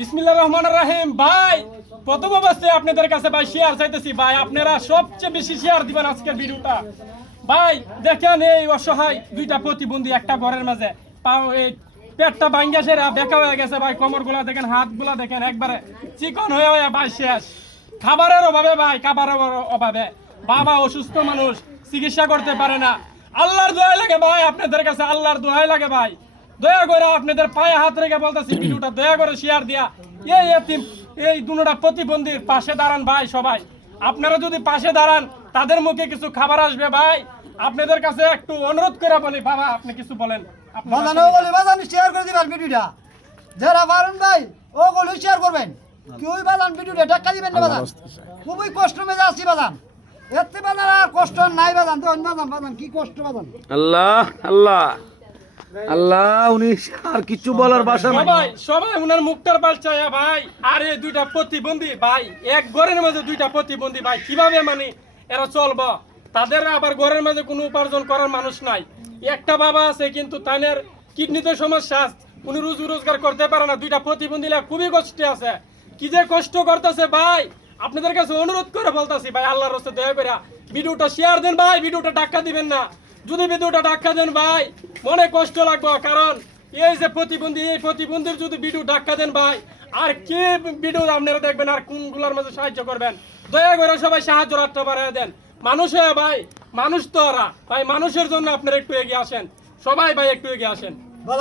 বিসমিল্লাহ রহমান রাহিম। ভাই, প্রথম অবস্থায় আপনাদের কাছে ভাই শেয়ার চাইতেছি। ভাই, আপনারা সবচেয়ে বেশি শেয়ার দিবেন আজকের ভিডিওটা। ভাই, দেখেন এই অসহায় দুইটা প্রতিবন্ধী একটা ঘরের মাঝে। পাও, এই পেটটা ভাঙ্গা সেরা, বেকা হয়ে গেছে। ভাই কোমরগুলা দেখেন হাতগুলা দেখেন, একবারে চিকন হয়ে হয়ে ভাই শেষ। খাবারের অভাবে ভাই, খাবারের অভাবে। বাবা অসুস্থ মানুষ, চিকিৎসা করতে পারে না। আল্লাহর দোয়াই লাগে ভাই, আপনাদের কাছে আল্লাহর দোয়াই লাগে ভাই। দয়া করে আপনাদের পায়ে হাত রেখে বলতেছি ভিডিওটা দয়া করে শেয়ার দিয়া। এই এতিম এই দুটা প্রতিবন্ধীর পাশে দাঁড়ান ভাই সবাই। আপনারা যদি পাশে দাঁড়ান তাদের মুখে কিছু খাবার আসবে ভাই। আপনাদের কাছে একটু অনুরোধ করে বলি বাবা আপনি কিছু বলেন। শেয়ার করে দিবেন ভিডিওটা। যারা পারেন ভাই ও বলে শেয়ার করবেন কেউই বাজান ভিডিওটা টাকা দিবেন না বাজান। খুবই কষ্ট মেজে আছি বাজান। এতে বাজান আর কষ্ট নাই বাজান তো বাজান বাজান কি কষ্ট বাজান। আল্লাহ আল্লাহ। আল্লাহ, উনি আর কিছু বলার ভাষা নাই। সবাই সবাই উনার পাল চায়া ভাই। আর দুইটা প্রতিবন্ধী, ভাই, এক ঘরের মাঝে দুইটা প্রতিবন্ধী, ভাই। কীভাবে মানে এরা চলবা? তাদের আবার ঘরের মাঝে কোনো উপার্জন করার মানুষ নাই। একটা বাবা আছে, কিন্তু তাদের কিডনিতে সমস্যা। উনি রুজি রোজগার করতে পারে না। দুইটা প্রতিবন্ধী খুবই কষ্টে আছে। কি যে কষ্ট করতেছে, ভাই, আপনাদের কাছে অনুরোধ করে বলতাছি, ভাই, আল্লাহর রস্তে দয়া করে ভিডিওটা শেয়ার দেন, ভাই, ভিডিওটা টাকা দিবেন না। যদি ভিডিওটা ডাক্কা দেন ভাই, মনে কষ্ট লাগবো, কারণ এই যে প্রতিবন্ধী, এই প্রতিবন্ধীর যদি ভিডিও ধাক্কা দেন ভাই, আর কে ভিডিও আপনারা দেখবেন আর কোনগুলোর মাঝে সাহায্য করবেন? দয়া করে সবাই সাহায্য রাখতে পারে দেন। মানুষ ভাই, মানুষ তো ভাই, মানুষের জন্য আপনারা একটু এগিয়ে আসেন। সবাই ভাই, একটু এগিয়ে আসেন।